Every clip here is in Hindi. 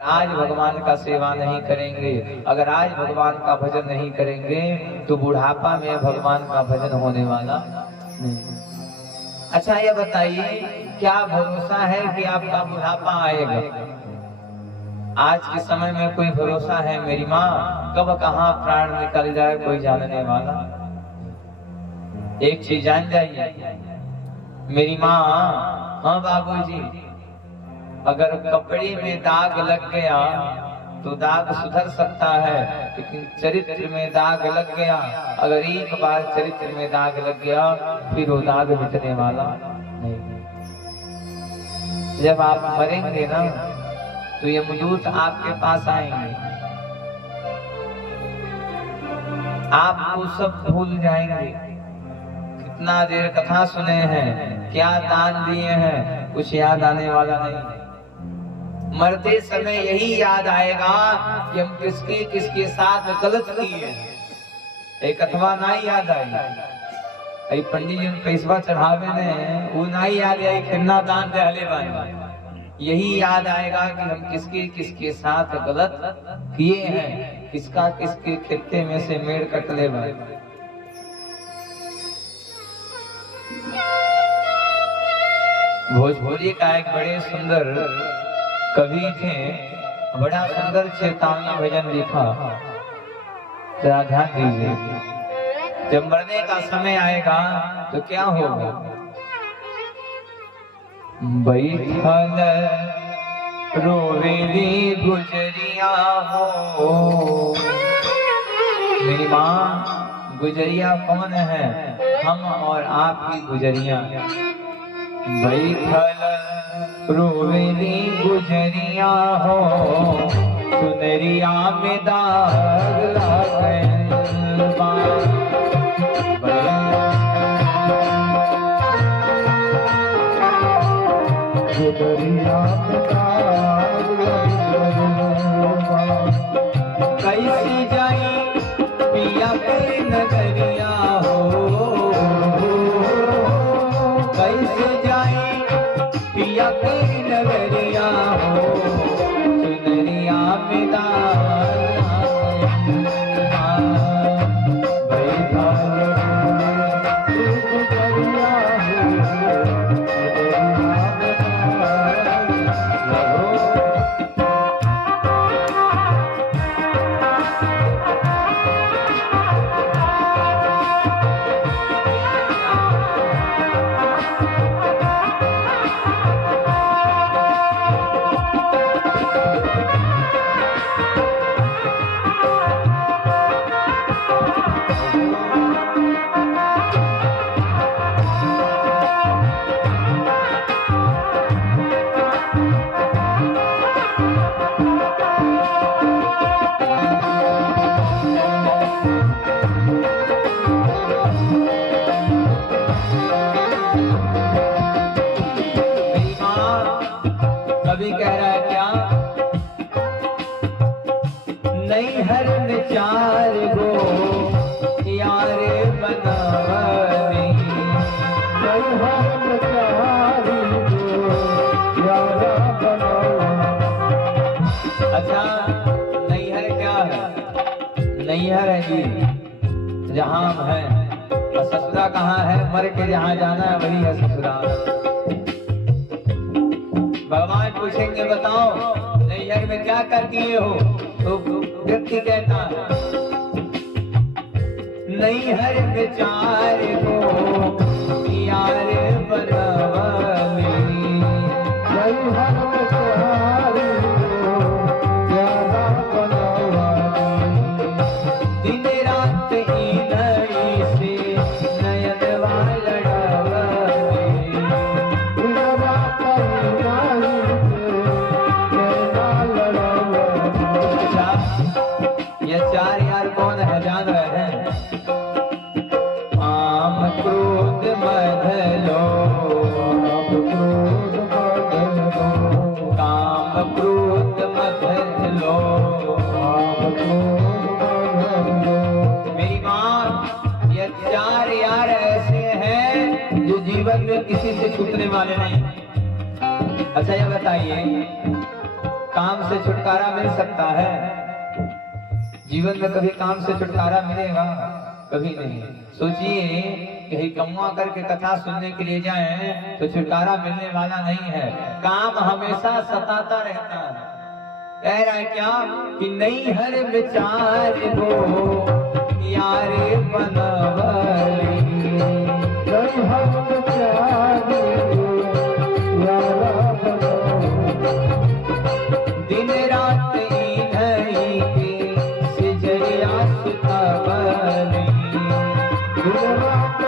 आज भगवान का सेवा नहीं करेंगे, अगर आज भगवान का भजन नहीं करेंगे तो बुढ़ापा में भगवान का भजन होने वाला नहीं। अच्छा ये बताइए, क्या भरोसा है कि आपका बुढ़ापा आएगा? आज के समय में कोई भरोसा है मेरी माँ? कब कहाँ प्राण निकल जाए कोई जानने वाला। एक चीज जान जाइए मेरी माँ, हाँ बाबूजी, अगर कपड़े में दाग लग गया तो दाग सुधर सकता है, लेकिन चरित्र में दाग लग गया, अगर एक बार चरित्र में दाग लग गया फिर वो दाग मिटने वाला नहीं। जब आप मरेंगे ना तो यमदूत आपके पास आएंगे, आपको सब भूल जाएंगे। कितना देर कथा सुने हैं, क्या दान दिए हैं, कुछ याद आने वाला नहीं। मरते समय यही याद आएगा कि हम किसके किसके साथ गलत किए। एक अथवा ना याद आई, पंडित जी पैसवा चढ़ावे ने वो ना याद आई, खन्ना दान दे बानी। यही याद आएगा कि हम किसके किसके साथ गलत किए हैं, किसका किसके खेते में से मेड़ कट ले भाई। भोजपुरी का एक बड़े सुंदर कवि थे, बड़ा सुंदर चेतावनी भजन लिखा, जरा ध्यान दीजिए। जब मरने का समय आएगा तो क्या होगा? बैठल रोवेली गुजरिया हो। मेरी माँ, गुजरिया कौन है? हम और आपकी गुजरिया। बैठल रोवेली गुजरिया हो, सुनरिया में दाग लागल बा। गुजरिया में दाग लागल बा। कैसी जाई पिया के नगरिया हो, कैसे जाई पिया के नगरिया हो, सुनरिया में दाग जहाँ हम हैं, और ससुरा कहाँ है? मर के जहाँ जाना है वही है ससुरा। भगवान पूछेंगे बताओ नैहर में क्या कर दिए हो? तो व्यक्ति कहता है नैहर में चार को यार बनवली, नैहर में चार को यार बनवली। दिन रात किसी से छूटने वाले नहीं। अच्छा ये बताइए, काम से छुटकारा मिल सकता है? जीवन में कभी काम से छुटकारा मिलेगा? कभी नहीं। सोचिए कहीं कमुआ करके कथा सुनने के लिए जाएं तो छुटकारा मिलने वाला नहीं है। काम हमेशा सताता रहता है। कह रहा है क्या कि नहीं हर विचार को यारे बनवली, नहीं हर विचार को यारा बनवली, दिन रात इन्हीं के सिजरिया सुतवली, दिन रात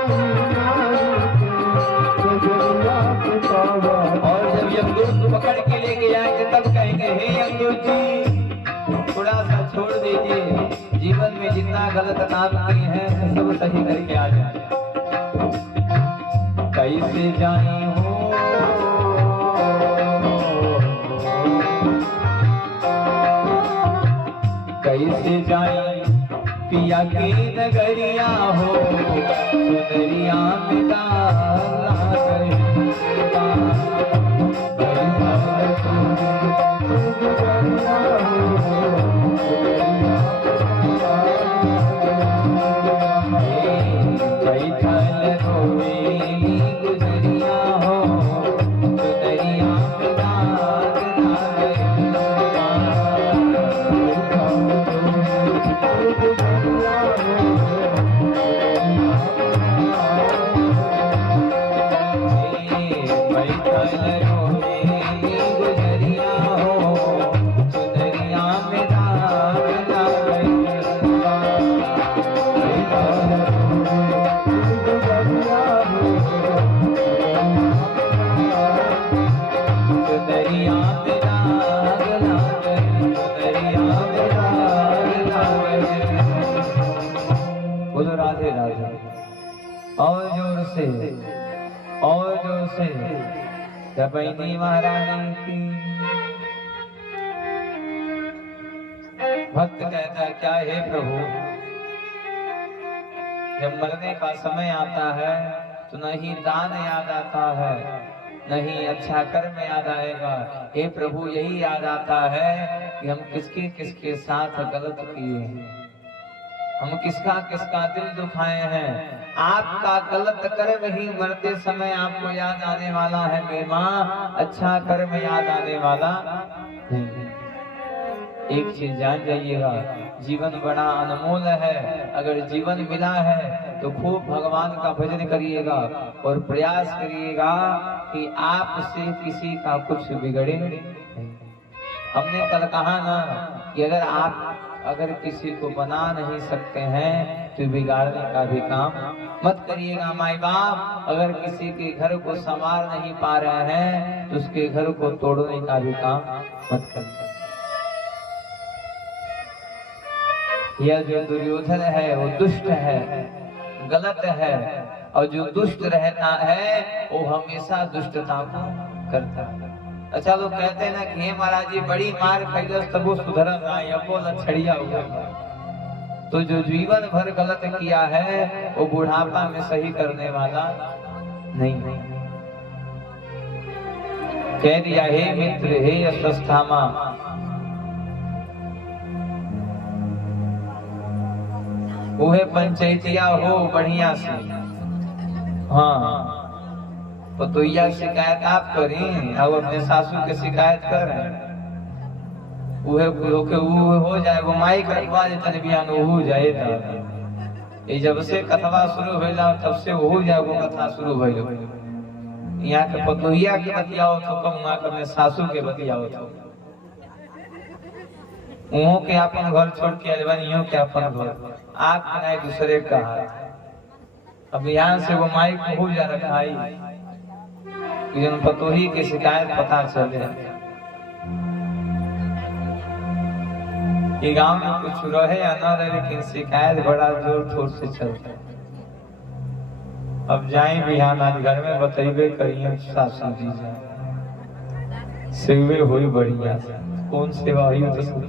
और जब यमदूत पकड़ के लेके जाएंगे तब कहेंगे हे यमदूत जी थोड़ा सा छोड़ दीजिए, जीवन में जितना गलत काम किए हैं सब सही करके आ जाए। कैसे जाए हो कैसे जाए पिया की नगरिया हो, सुनरिया में डाला करे और जोर से दबैनी महारानी की। भक्त कहता है क्या हे प्रभु, जब मरने का समय आता है तो नहीं दान याद आता है, नहीं अच्छा कर्म याद आएगा। हे प्रभु यही याद आता है कि हम किसके किसके साथ गलत किए हैं, हम किसका किसका दिल दुखाए हैं। आपका गलत कर्म ही मरते समय आपको याद आने वाला है मेरी माँ, अच्छा कर्म याद आने वाला नहीं। एक चीज जान जाइएगा, जीवन बड़ा अनमोल है। अगर जीवन मिला है तो खूब भगवान का भजन करिएगा और प्रयास करिएगा कि आपसे किसी का कुछ बिगड़े नहीं। हमने कल कहा ना कि अगर किसी को बना नहीं सकते हैं तो बिगाड़ने का भी काम मत करिएगा। माई बाप अगर किसी के घर को संवार नहीं पा रहे हैं तो उसके घर को तोड़ने का भी काम मत करिए। यह जो दुर्योधन है वो दुष्ट है, गलत है, और जो दुष्ट रहता है वो हमेशा दुष्टता को करता है। अच्छा लोग कहते हैं ना कि हे महाराज जी बड़ी मार खैलस तब वो सुधरन ना, अबो लछड़िया हुआ। तो जो जीवन भर गलत किया है वो बुढ़ापा में सही करने वाला नहीं। कह दिया हे मित्र हे अश्वस्थामा, वह पंचायतिया हो बढ़िया से। हाँ पतोइया शिकायत आप करें और अपने सासू के शिकायत करें, वो हो जाए वो माइक रखवा देते बिहान हो जाए। ये जब से कथवा शुरू होला तब से हो जाए वो कथा शुरू भइल। यहाँ के पतोइया के बतियाओ तो कम, वहाँ के अपने सासू के बतियाओ तो उहों के अपन घर छोड़ के अलवनियों के अपन घर, आप ना एक दूसरे का। अब यहाँ से वो माइक हो जा रखा है पतोही की शिकायत पता चले कि गांव में कुछ रहे या न रहे लेकिन शिकायत बड़ा जोर शोर से चलता है। अब जाए बिहान आज घर में बतेबे करिए सासू जी जाए सेवे हुई बढ़िया कौन सेवा हुई तो सब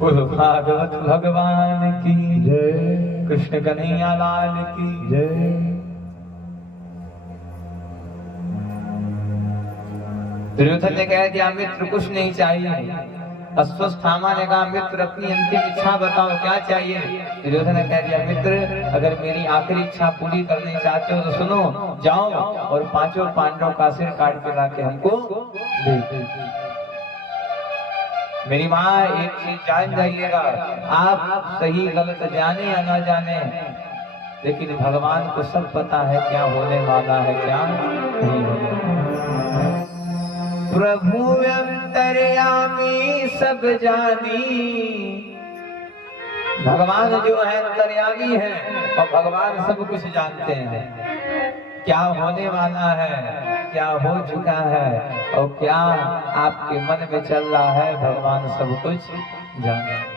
बोलो भागवत भगवान की जय, कृष्ण कन्हैया लाल की जय। दुर्योधन ने कह दिया मित्र कुछ नहीं चाहिए। अश्वत्थामा ने कहा मित्र अपनी अंतिम इच्छा बताओ क्या चाहिए। दुर्योधन ने कह दिया मित्र अगर मेरी आखिरी इच्छा पूरी करनी चाहते हो तो सुनो, जाओ और पांचों पांडवों का सिर काट के लाके हमको दे दो। मेरी माँ एक चीज जान जाइएगा, आप सही गलत जाने या ना जाने, लेकिन भगवान को सब पता है क्या होने वाला है क्या नहीं होने वाला। प्रभु अंतर्यामी सब जानी, भगवान जो है अंतर्यामी है और भगवान सब कुछ जानते हैं। क्या होने वाला है, क्या हो चुका है और क्या आपके मन में चल रहा है, भगवान सब कुछ जानते हैं।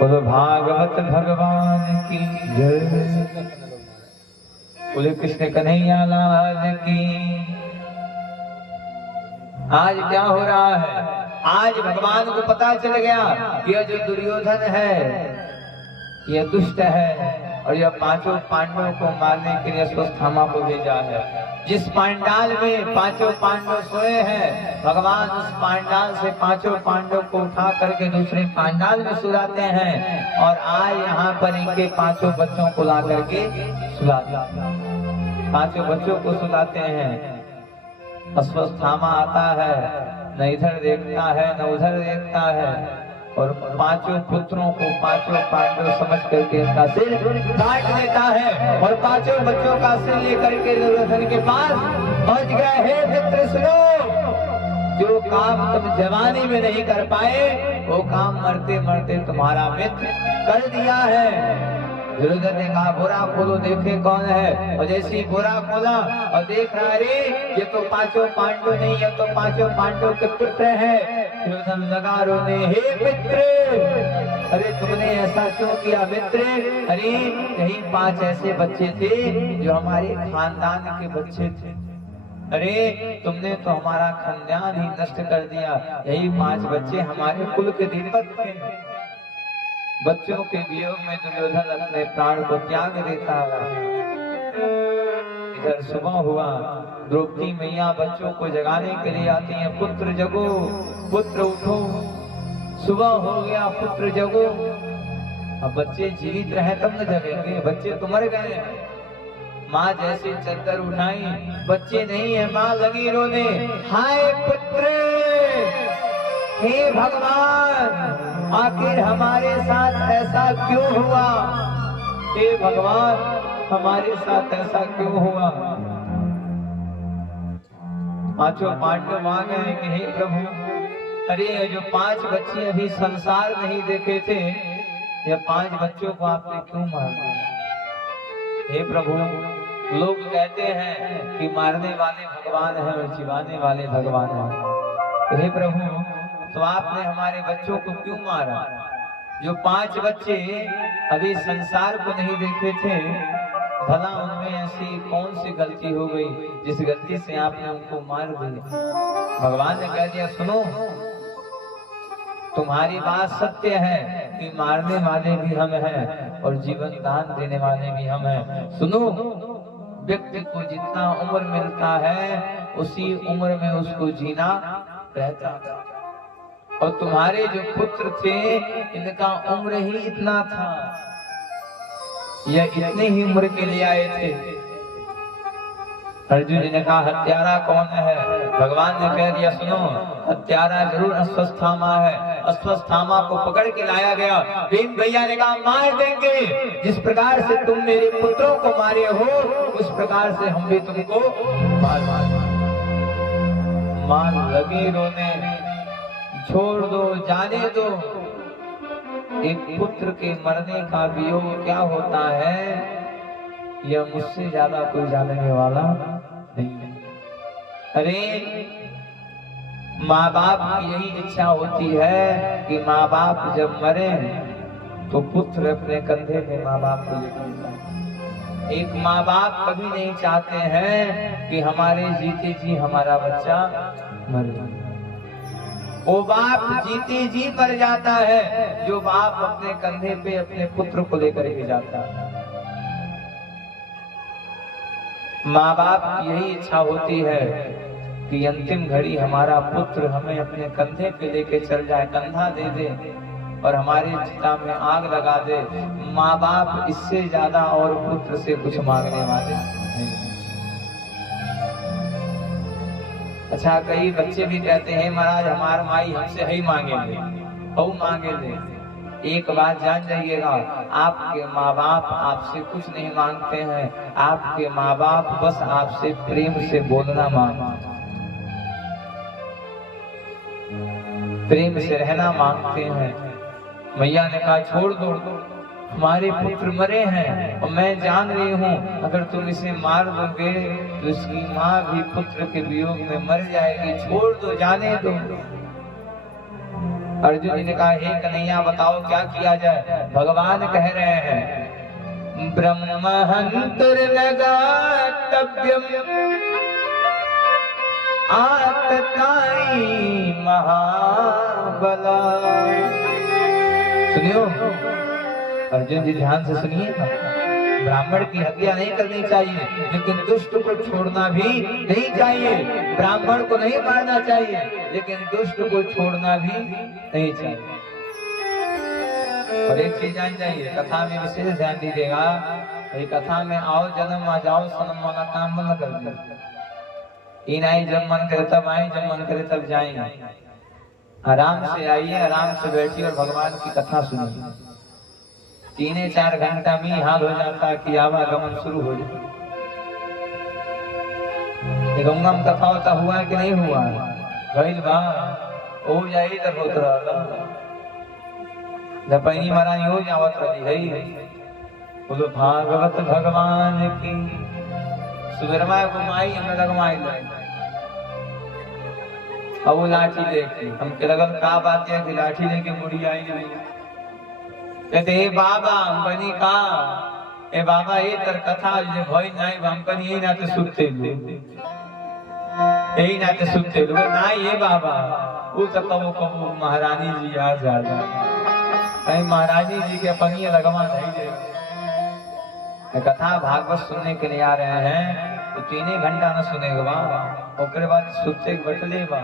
बोलो भागवत भगवान की जय, बोले कृष्ण कन्हैया लाल की। आज क्या हो रहा है, आज भगवान को पता चल गया कि यह जो दुर्योधन है यह दुष्ट है और यह पांचों पांडवों को मारने के लिए अश्वत्थामा को भेजा है। जिस पांडाल में पांचों पांडव सोए हैं, भगवान उस पांडाल से पांचों पांडव को उठा करके दूसरे पांडाल में सुलाते हैं और आज यहाँ पर इनके पांचों बच्चों को ला करके सुलाते हैं, पांचों बच्चों को सुलाते हैं। अश्वत्थामा आता है, न इधर देखता है न उधर देखता है और पांचों पुत्रों को पांचों पांडव समझ करके उनका सिर काट देता है और पांचों बच्चों का सिर लेकर के दुर्योधन के पास पहुंच गया। हे मित्र सुनो, जो काम तुम जवानी में नहीं कर पाए वो काम मरते मरते तुम्हारा मित्र कर दिया है। दुर्योधन ने कहा बोरा खोलो देखे कौन है, और जैसे ही बोरा खोला और देख रहा रे ये तो पांचों पांडव नहीं, ये तो पांचों पांडव के पुत्र हैं। दुर्योधन लगा रोने, हे मित्र अरे तुमने ऐसा क्यों किया मित्र, अरे यही 5 ऐसे बच्चे थे जो हमारे खानदान के बच्चे थे, अरे तुमने तो हमारा खानदान ही नष्ट कर दिया। यही 5 बच्चे हमारे कुल के दीपक थे। बच्चों के वियोग में दुर्योधन अपने प्राण को त्याग देता है। इधर सुबह हुआ, द्रौपदी मैया बच्चों को जगाने के लिए आती हैं, पुत्र जगो, पुत्र उठो। सुबह हो गया, पुत्र जगो। अब बच्चे जीवित रहे तब न जगेंगे, बच्चे तो मर गए। माँ जैसे चद्दर उठाई, बच्चे नहीं है, माँ लगी रोने, हाय पुत्र, हे भगवान आखिर हमारे साथ ऐसा क्यों हुआ, हे भगवान हमारे साथ ऐसा क्यों हुआ। पांचों पांडव आ गए कि हे प्रभु, अरे ये जो 5 बच्चे अभी संसार नहीं देखे थे, ये 5 बच्चों को आपने क्यों मार दिया। हे प्रभु, लोग कहते हैं कि मारने वाले भगवान हैं और जिवाने वाले भगवान हैं। हे प्रभु, तो आपने हमारे बच्चों को क्यों मारा। जो 5 बच्चे अभी संसार को नहीं देखे थे, भला उनमें ऐसी कौन सी गलती हो गई जिस गलती से आपने उनको मार दिया। भगवान ने कह दिया सुनो, तुम्हारी बात सत्य है कि मारने वाले भी हम हैं और जीवन दान देने वाले भी हम हैं। सुनो, व्यक्ति को जितना उम्र मिलता है उसी उम्र में उसको जीना रहता था, और तुम्हारे जो पुत्र थे इनका उम्र ही इतना था, यह इतने ही उम्र के लिए आए थे। अर्जुन जी ने कहा हत्यारा कौन है। भगवान ने कह दिया सुनो, हत्यारा जरूर अश्वत्थामा है। अश्वत्थामा को पकड़ के लाया गया। भीम भैया ने कहा मार देंगे, जिस प्रकार से तुम मेरे पुत्रों को मारे हो उस प्रकार से हम भी तुमको मार लगी रोने, छोड़ दो, जाने दो। एक पुत्र के मरने का वियोग क्या होता है यह मुझसे ज्यादा कोई जानने वाला नहीं। अरे माँ बाप की यही इच्छा होती है कि माँ बाप जब मरे तो पुत्र अपने कंधे में माँ बाप को लेकर जाए। एक माँ बाप कभी नहीं चाहते हैं कि हमारे जीते जी हमारा बच्चा मरे। वो बाप जीते जी मर जाता है जो बाप अपने कंधे पे अपने पुत्र को लेकर के जाता है। माँ बाप की यही इच्छा होती है कि अंतिम घड़ी हमारा पुत्र हमें अपने कंधे पे लेके चल जाए, कंधा दे दे और हमारी चिता में आग लगा दे। माँ बाप इससे ज्यादा और पुत्र से कुछ मांगने वाले नहीं। अच्छा, कई बच्चे भी कहते हैं महाराज हमारा माई हमसे ही मांगेंगे, बहु मांगेंगे। एक बात जान जाइएगा, आपके माँ बाप आपसे कुछ नहीं मांगते हैं। आपके माँ बाप बस आपसे प्रेम से बोलना मांगते हैं, प्रेम से रहना मांगते हैं। मैया ने कहा छोड़ दो, हमारे पुत्र मरे हैं और मैं जान रही हूँ अगर तुम इसे मार दोगे तो इसकी माँ भी पुत्र के वियोग में मर जाएगी, छोड़ दो, जाने दो। अर्जुन जी ने कहा हे कन्हैया बताओ क्या किया जाए। भगवान कह रहे हैं ब्रह्महंतर्नगातव्यम आतताई महाबला। सुनियो अर्जुन जी, ध्यान से सुनिएगा। ब्राह्मण की हत्या नहीं करनी चाहिए, लेकिन दुष्ट को छोड़ना भी नहीं चाहिए। ब्राह्मण को नहीं मारना चाहिए, लेकिन दुष्ट को छोड़ना भी नहीं चाहिए। और एक चीज जान जाइए, कथा में विशेष ध्यान दीजिएगा। कथा में आओ जन्म आ जाओ सनम वाला काम न कर। इन आई जब मन करे तब आए, जब मन करे तब जाएंगे। आराम से आइए, आराम से बैठिए और भगवान की कथा सुनिए। 3-4 घंटा में हाल हो जाता कि आवागमन शुरू हो जाए। गंगा में कथा होता हुआ कि नहीं हुआ? गईल बा हो जाई तब होत रहा दपैनी महाराज हो जावत रही है। बोलो भागवत भगवान की सुधरमा घुमाई हमें लगमाई लाई। अब वो लाठी लेके हमके लगल का बात है कि लाठी लेके बुढ़ी आई नहीं। कहते हे बाबा हम बनी का ए बाबा ये तर कथा जे भई नाही हम कनी यही ना तो सुनते लो, यही ना तो सुनते लो ना ये बाबा। वो तो कबो कबो महारानी जी आ जाता कहीं महारानी जी के अपनी लगवा नहीं दे। कथा भागवत सुनने के लिए आ रहे हैं तो 3 घंटा न सुनेगा, उसके बाद सुनते बटले बा।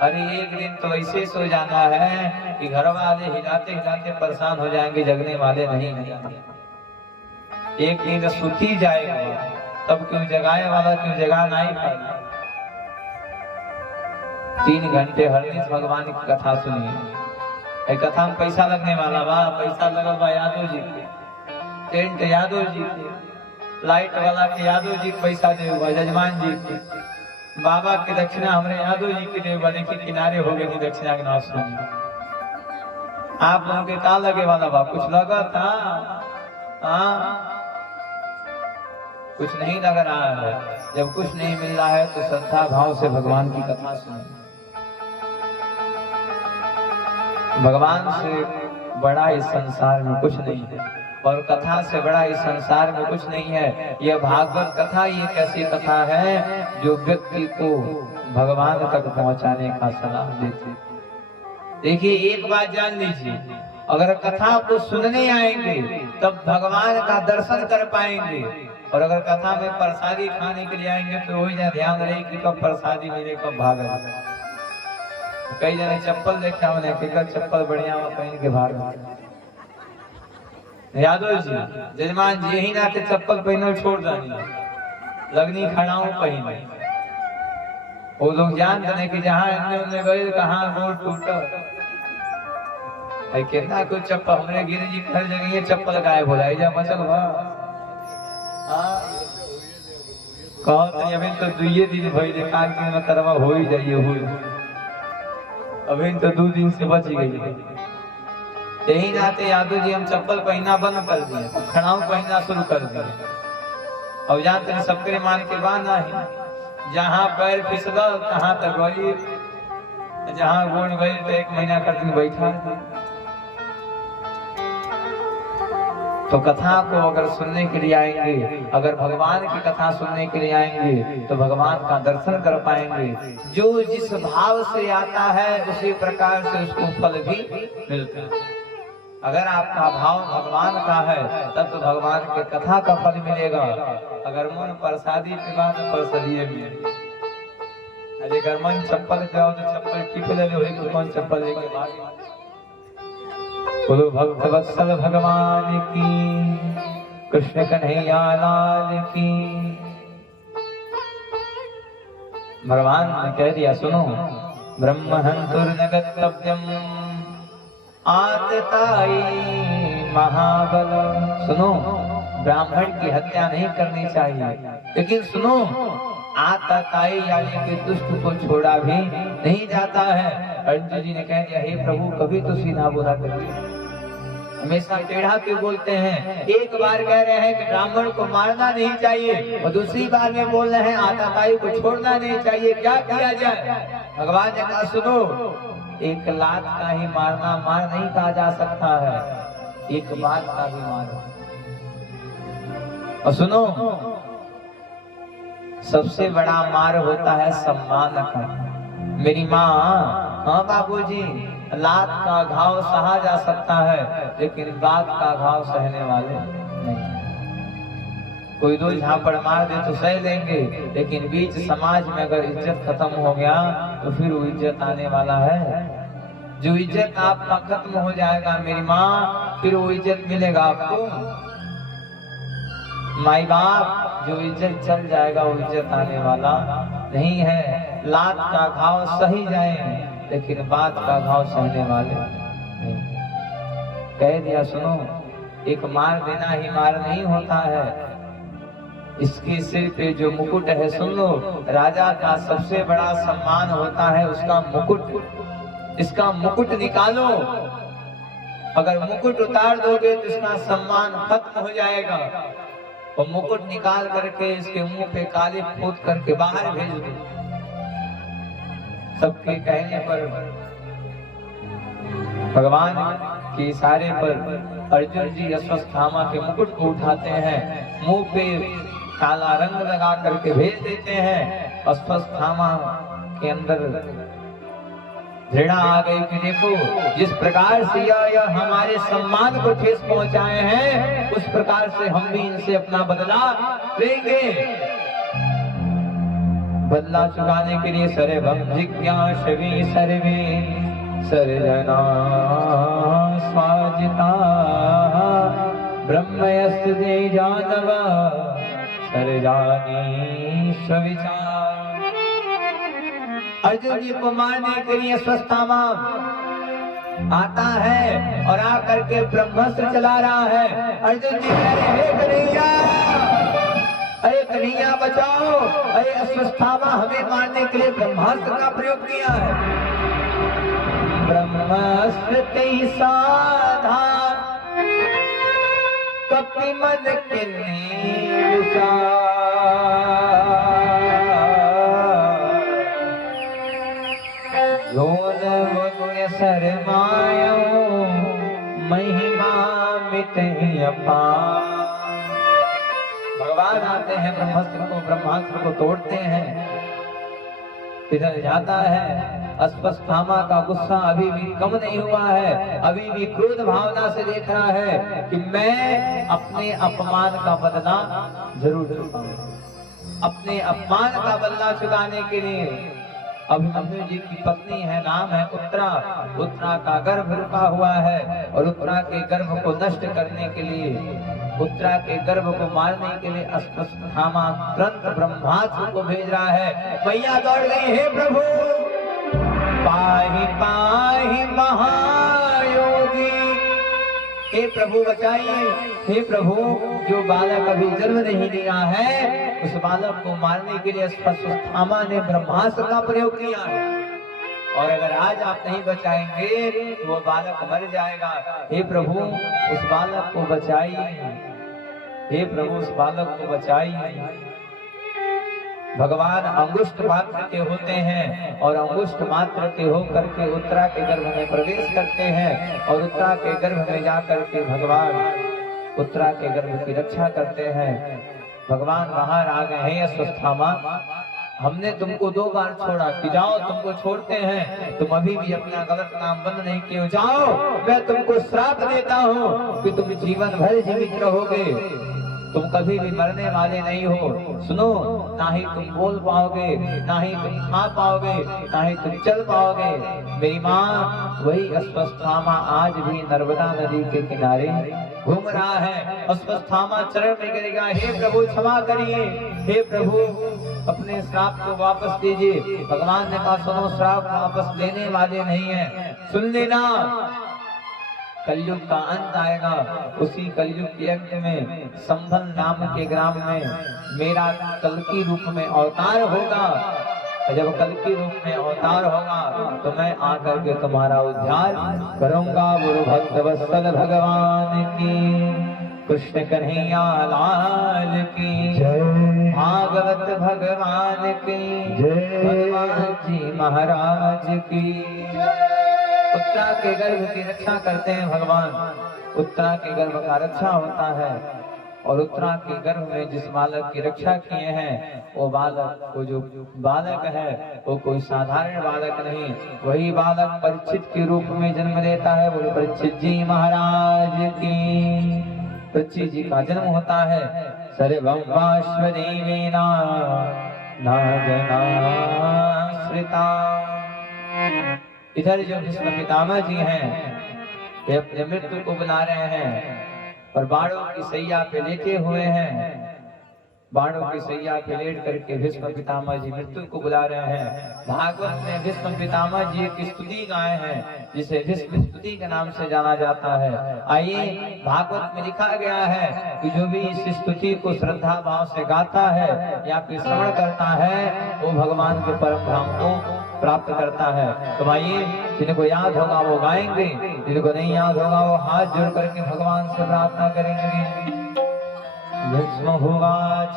अरे एक दिन तो ऐसे सो जाना है कि घर वाले हिलाते हिलाते परेशान हो जाएंगे, जगने वाले नहीं हिलाते। एक दिन सुती जाएगा तब क्यों जगाए वाला क्यों जगा नहीं पाएगा। 3 घंटे हरनिश भगवान की कथा सुनिए। कथा में पैसा लगने वाला बा, पैसा लगल बा यादव जी के, टेंट यादव जी के, लाइट वाला के यादव जी पैसा दे हुआ, जजमान जी के, बाबा की दक्षिणा हमरे यादव जी की देवा। देखिए किनारे हो गए दक्षिणा के नाम सुनिए। आप लोगों के का लगे वाला बा? कुछ लगा था? हाँ कुछ नहीं लग रहा है। जब कुछ नहीं मिल रहा है तो श्रद्धा भाव से भगवान की कथा सुनिए। भगवान से बड़ा इस संसार में कुछ नहीं है और कथा से बड़ा इस संसार में कुछ नहीं है। यह भागवत कथा ये कैसी कथा है जो व्यक्ति को भगवान तक पहुंचाने का सलाह देती। देखिए एक बात जान लीजिए, अगर कथा को सुनने आएंगे तब भगवान का दर्शन कर पाएंगे, और अगर कथा में प्रसादी खाने के लिए आएंगे तो हो जाए ध्यान रहे कि कब प्रसादी मिले कब भाग रहे। कई जने चप्पल देखा मैंने कि चप्पल बढ़िया पहन के भाग। यादव जी जजमान जी यही नाते चप्पल पहनो छोड़ जानी लगनी खड़ाऊ पहने। वो लोग जान जाने कि जहाँ इन्ने गए कहाँ गोड़ टूटा। कितना कुछ चप्पल हमरे गिर जी हर जगह ये चप्पल गायब हो जाए जा बचल बा। कहते अभी तो 2 दिन भई देखा कि मैं करवा हो ही जाइए हुई, अभी तो 2 दिन से बच गई। यही नाते यादव जी हम चप्पल पहना बंद कर दिए, खड़ाऊ पहनना शुरू कर दिए। और जानते हैं सबके मान के बाना है, जहाँ पैर फिसला तहाँ तक गई, जहाँ गोड़ गई तो 1 महीना कर दिन बैठा। तो कथा को अगर सुनने के लिए आएंगे, अगर भगवान की कथा सुनने के लिए आएंगे तो भगवान का दर्शन कर पाएंगे। जो जिस भाव से आता है उसी प्रकार से उसको फल भी मिलता है। अगर आपका भाव भगवान का है तब तो भगवान के कथा का फल मिलेगा। अगर मन प्रसादी के बाद प्रसादी मिले, अगर मन चप्पल जाओ तो चप्पल टिप ले लो, एक कौन चप्पल लेके भागे। बोलो भक्त वत्सल भगवान की, कृष्ण कन्हैया लाल की। भगवान ने कह दिया सुनो, ब्रह्महंतुर्नगतव्यम आतताई महाबल। सुनो, ब्राह्मण की हत्या नहीं करनी चाहिए, लेकिन सुनो आतताई यानी कि दुष्ट को छोड़ा भी नहीं जाता है। अर्जुन जी ने कह दिया हे प्रभु कभी तो सीधा बोला करिए, हमेशा टेढ़ा क्यों बोलते हैं। एक बार कह रहे हैं कि ब्राह्मण को मारना नहीं चाहिए और दूसरी बार में बोल रहे हैं आतताई को छोड़ना नहीं चाहिए, क्या किया जाए। भगवान ने कहा सुनो, एक लात का ही मारना मार नहीं कहा जा सकता है, एक बात का भी मारो। और सुनो, सबसे बड़ा मार होता है सम्मान का। मेरी माँ, हाँ बाबूजी, लात का घाव सहा जा सकता है लेकिन बात का घाव सहने वाले नहीं। कोई दो झापड़ मार दे तो सह लेंगे, लेकिन बीच समाज में अगर इज्जत खत्म हो गया तो फिर वो इज्जत आने वाला है। जो इज्जत आपका खत्म हो जाएगा मेरी माँ, फिर वो इज्जत मिलेगा आपको। माई बाप, जो इज्जत चल जाएगा वो इज्जत आने वाला नहीं है। लात का घाव सही जाए लेकिन बात का घाव सहने वाले नहीं। कह दिया सुनो, एक मार देना ही मार नहीं होता है, इसके सिर पे जो मुकुट है, सुन लो, राजा का सबसे बड़ा सम्मान होता है उसका मुकुट। इसका मुकुट निकालो, अगर मुकुट उतार दोगे तो इसका सम्मान खत्म हो जाएगा। और मुकुट निकाल करके इसके मुंह पे काले पोत करके बाहर भेज दो। सबके कहने पर, भगवान के इशारे पर अर्जुन जी अश्वत्थामा के मुकुट को उठाते हैं, मुंह पे काला रंग लगा करके भेज देते हैं। अश्वत्थामा के अंदर घृणा आ गई कि देखो जिस प्रकार से यह हमारे सम्मान को ठेस पहुंचाए हैं, उस प्रकार से हम भी इनसे अपना बदला लेंगे। बदला चुकाने के लिए सर्वं जिज्ञासवी सर्वे सर्जना स्वाजिता ब्रह्मयस्ते जानव सर्जानी स्विचार। अर्जुन जी को मारने के लिए अश्वत्थामा आता है और आकर के ब्रह्मास्त्र चला रहा है। अर्जुन जी कह रहे हे कन्हैया, अरे कन्हैया बचाओ, अरे अश्वत्थामा हमें मारने के लिए ब्रह्मास्त्र का प्रयोग किया है। ब्रह्मास्त्र कई साधा कपि मन के शर्मायो महिमा मिटहि अपार। भगवान आते हैं, ब्रह्मास्त्र को तोड़ते हैं, इधर जाता है। अश्वत्थामा का गुस्सा अभी भी कम नहीं हुआ है, अभी भी क्रोध भावना से देख रहा है कि मैं अपने अपमान का बदला जरूर चुकाऊंगा। अपने अपमान का बदला चुकाने के लिए अभिमन्यु जी की पत्नी है, नाम है उत्तरा। उत्तरा का गर्भ रुका हुआ है और उत्तरा के गर्भ को नष्ट करने के लिए, उत्तरा के गर्भ को मारने के लिए अश्वत्थामा तुरंत ब्रह्मास्त्र को भेज रहा है। मैया दौड़ गई, हे प्रभु पाहि पाहि महायोगी, हे प्रभु बचाइए, हे प्रभु जो बालक अभी जन्म नहीं लिया है उस बालक को मारने के लिए अश्वत्थामा ने ब्रह्मास्त्र का प्रयोग किया है और अगर आज आप नहीं बचाएंगे तो वो बालक मर जाएगा। हे प्रभु उस बालक को बचाइए, हे प्रभु उस बालक को बचाइए। भगवान अंगुष्ठ मात्र के होते हैं और अंगुष्ठ मात्र के होकर के उत्तरा के गर्भ में प्रवेश करते हैं और उत्तरा के गर्भ में जाकर के भगवान उत्तरा के गर्भ की रक्षा करते हैं। भगवान बाहर आ गए हैं, अश्वत्थामा हमने तुमको 2 बार छोड़ा कि जाओ तुमको छोड़ते हैं, तुम अभी भी अपना गलत काम बंद नहीं किए, जाओ मैं तुमको श्राप देता हूँ कि तुम जीवन भर जीवित रहोगे, तुम कभी भी मरने वाले नहीं हो। सुनो, ना ही तुम बोल पाओगे, ना ही तुम खा पाओगे, ना ही तुम चल पाओगे। मेरी माँ वही अश्वत्थामा आज भी नर्मदा नदी के किनारे घूम रहा है। अश्वत्थामा चरण में गिरेगा, हे प्रभु क्षमा करिए, हे प्रभु अपने श्राप को वापस दीजिए। भगवान ने कहा सुनो, श्राप वापस लेने वाले नहीं है, सुन लेना कलयुग का अंत आएगा, उसी कलयुग के अंत में संभल नाम के ग्राम में मेरा कल्कि रूप में अवतार होगा। जब कल्कि रूप में अवतार होगा तो मैं आकर के तुम्हारा उद्धार करूंगा। गुरु भक्त वत्सल भगवान की, कृष्ण कन्हैया लाल की जय, भागवत भगवान की जय, भगवान जी महाराज की जय। उत्तरा के गर्भ की रक्षा करते हैं भगवान, उत्तरा के गर्भ का रक्षा होता है, और उत्तरा के गर्भ में जिस बालक की रक्षा किए हैं वो बालक, वो जो बालक है वो कोई साधारण बालक नहीं, वही बालक परीक्षित के रूप में जन्म लेता है। बोलो परीक्षित जी महाराज की। परीक्षित जी का जन्म होता है सर्वं वाश्वदेवेना नाजना श्रिता। इधर जो भीष्म पितामह जी हैं वे अपने मृत्यु को बुला रहे हैं और बाणों की सैया पे लेटे हुए हैं। बाणों की सैया पे लेट करके भीष्म पितामह जी मृत्यु को बुला रहे हैं। भागवत में भीष्म पितामह जी की स्तुति गाए हैं जिसे भीष्म स्तुति के नाम से जाना जाता है। आइए, भागवत में लिखा गया है कि जो भी इस स्तुति को श्रद्धा भाव से गाता है या फिर श्रवण करता है वो भगवान के परम धाम को प्राप्त करता है। तो आइए, जिनको याद होगा वो गाएंगे, जिनको नहीं याद होगा वो हाथ जोड़ करके भगवान से प्रार्थना करेंगे। भीष्म उवाच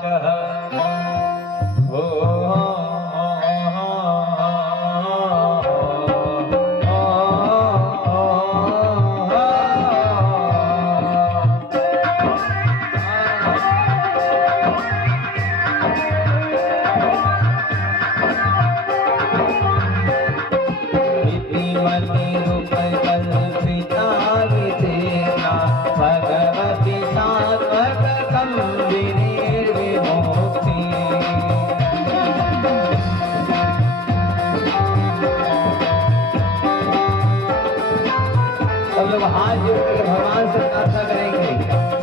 भगवान से प्रार्थना करेंगे।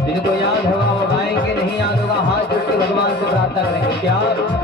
जिनको याद होगा वो गाएंगे, नहीं याद होगा हाथ जोड़ के भगवान से प्रार्थना करेंगे। क्या भगवती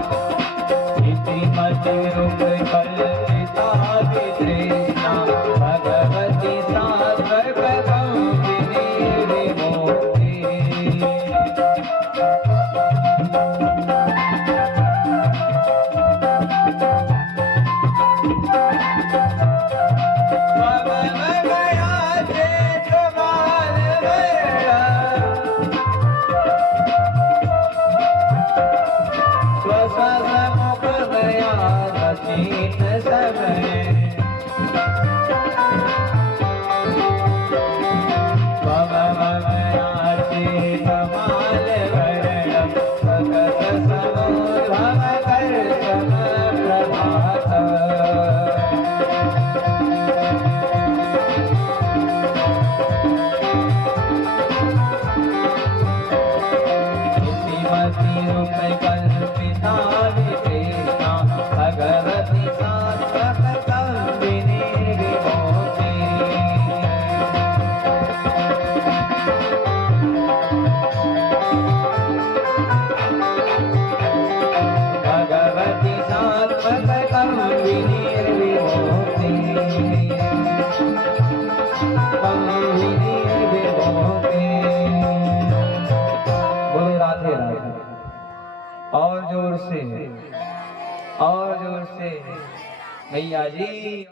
और जोर से मैया जी।